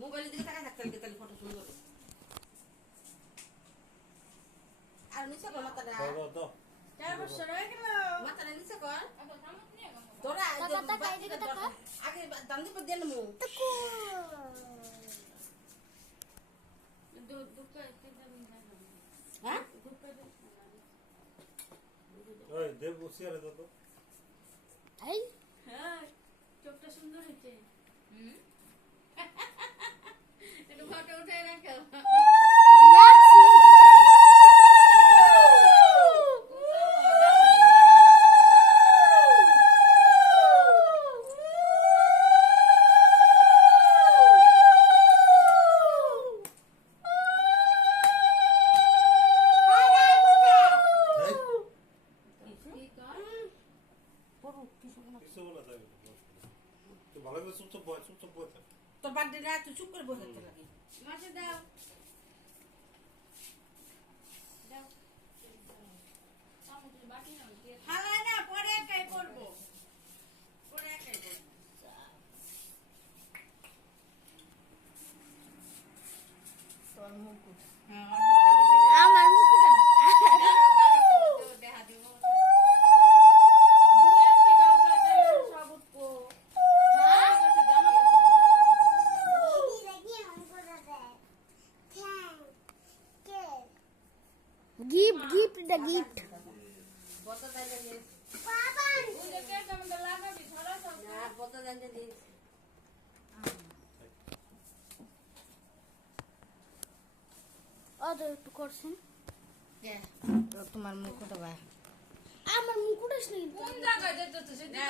মোবাইলের দিকে তাকায় থাকতে তাহলে ফটো সুন্দর হবে। আর নিচে কর মাথাটা। তো 4 বছর হয়ে গেল। মাথাটা নিচে কর। তোরা আগে দাম দিয়ে দেন মু। হ্যাঁ? ওই দেব বসিয়ারে তো। এই হ্যাঁ চোখটা সুন্দর হয়েছে। একটু ফটো উঠাই রাখো। তোর বার্থডে না তুই চুপ করে বসে থাকতে লাগে। মাসে দাও দাও সামুদ্রিক বাটি নাও হালাই না পরে একাই করবো পরে একাই করবো। তোর মুকুট। হ্যাঁ মুখটা বেশি আমার মুখটা দেখা দিব দুয়ে কি দাও দাও সবুজ কো হ্যাঁ গিফট দা গিফট বত দাই দে। ওই যে কে কেমন লাগাবি ধরো সব না বত দাই দে। অত একটু করছেন কে? তোমার মুকুট ভাই। আমার মুকুট আসলে কোন জায়গায় যেতে তো সেদিন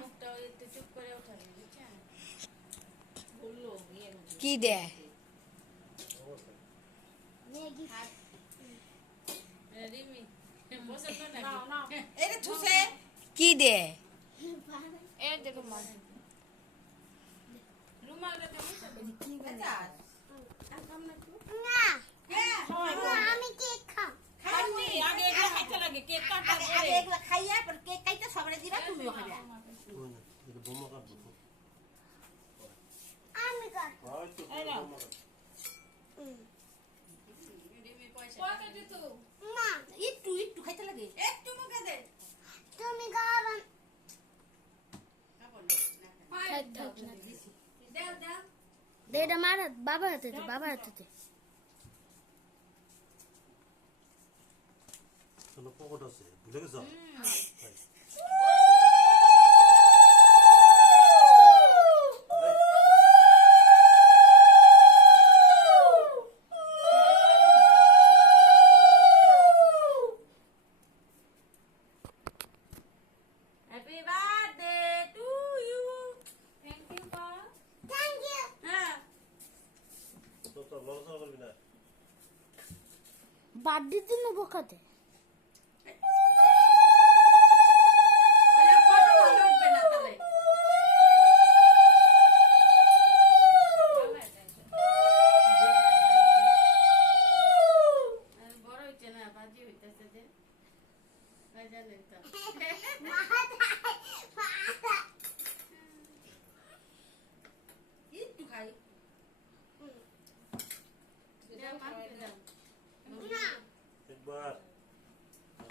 মুখটা একটু চুপ করে উঠাই বুঝছেন বললো কি দে? রিমি বসে তো না না এরে ছুসে কি দে? এই দেখো মা রুমাল রেখে বসে কি বেটা? আর কম না একটু? আমি কেক খাম খাওনি আগে এগুলো খাইতে লাগে কেক কাটা আগে পরে এগুলা খাইয়া পর কেক কাইতে সবারে দিবা তুমিও খাবে। এটা বোমা কাটবো। আমি কাট হয়তো বোমা কাটবো। রিমি পয়সা কত দিত না একটু একটু খাইতে লাগে। একটু মুখে দে তুমি খাবেন খাবো না পায়ে দাও দাও দাও দেটা মার বাবার হাতে বাবার হাতে কোনো পকেট আছে ভুলে গেছো? Happy birthday to you thank you পা থ্যাংক ইউ হ্যাঁ তো তো লড়াচড়া করবি না। বার্থডের জন্য বোকাতে ওই ফটো ভালো উঠবে না তাহলে বড় হইছে না বাজি হইতেছে যে জানেন তো একটু খাই। দাও মাকে দাও না একবার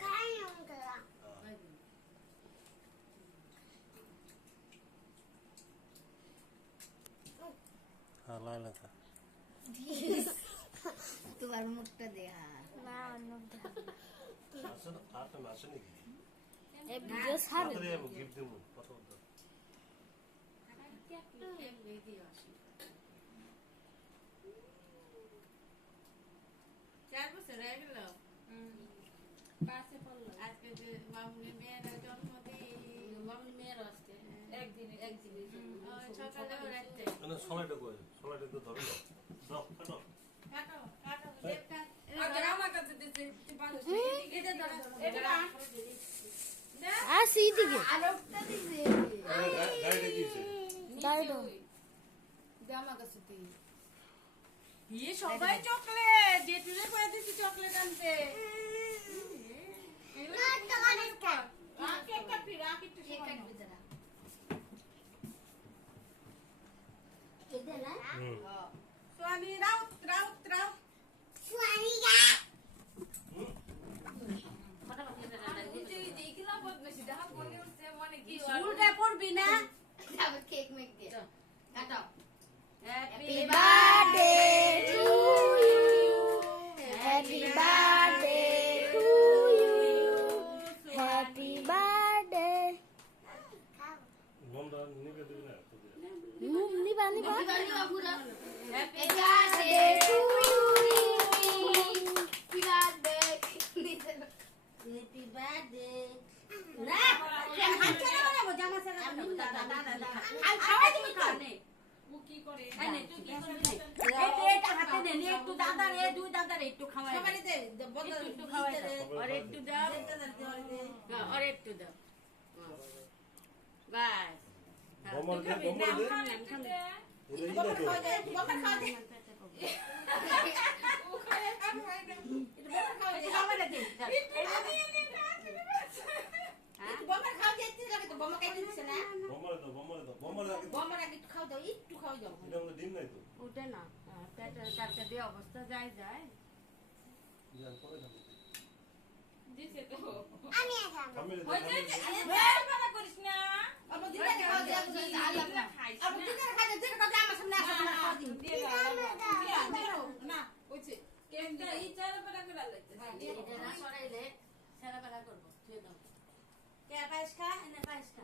খাই আমাকে হ্যাঁ লাই লাগা। তোমার মুখটা দে। না অন্যটা আসে না কাটা না আসে নাকি? এই ভিডিও ছাড়ে তাড়াতাড়ি আমি গিফট দেবো কথা বলতে। কেক দিয়ে আসি 4 বছর হয়ে গেল পাশে পড়লো আজকে যে মামুনি মেয়ের জন্মদিন মামুনি মেয়ের আজকে একদিন সকালে রাখতে মানে সলাইটা কই? সলাইটা তো ধরে দাও। দাও কাটো। কাটো কাটো দেবটা আগে আমার কাছে দিতে এটা ধরো এটা আসি দিকে আলোকটা দিছে আরে গাড়িটা কিছে? দাঁড়ো দে আমার কাছে তুই ये সবাই চকলেট জেঠুরে কয়ে দিছি চকলেট আনতে না দোকানে কেক কাটবি রাখ একটু কেক সময় কাটবি নাও। দাঁড়া হুম। সোয়ানি রাউত রাউত রাউত উল্টা পড়বি না কেক মেক দিয়ে কাটো Happy birthday to you. Happy birthday to you. Happy birthday. Mamata নিবে দিবি না তোদের নিবা নিবা happy birthday to you. Happy birthday না হাত ছেড়ে বানাবো জামা ছেড়ে বানাবো আর খাওয়াই দিবি তো ও কি করে নে তুই কি করবি এটা হাতে নে নে একটু দাদা রে দুই দাদা রে একটু খাওয়াই সবারই দে বদল একটু খাওয়াই দে আর একটু দাও আর একটু দাও বাস বমর দে ওরে ইদা তো খাওয়া দে বমর খাওয়া দে ও খায় আর হয় না খাওয়া দে বমর খাওয়া দে তুই লাগে তো বমর খাইতে দিছ না বমর আগে বমর আগে খাওয়া দাও একটু খাওয়া দাও এটা আমাদের ডিম নাই তো ওটা না পেটের কাছে দিয়ে অবস্থা যায় যায় জান পরে না দিছে তো আমি আসাম আমি বাবা করিস না আবার দিলে খাওয়া দে আবার দিলে খাওয়া দে যেটা কথা আমার সামনে আসে না খাওয়া দিন না ওইছে কেনটা এই চারা পাড়া করে লাগছে এটা না সরাইলে সারা পাড়া করব তুই দাও কে পায়েস খা এনে পায়েস খা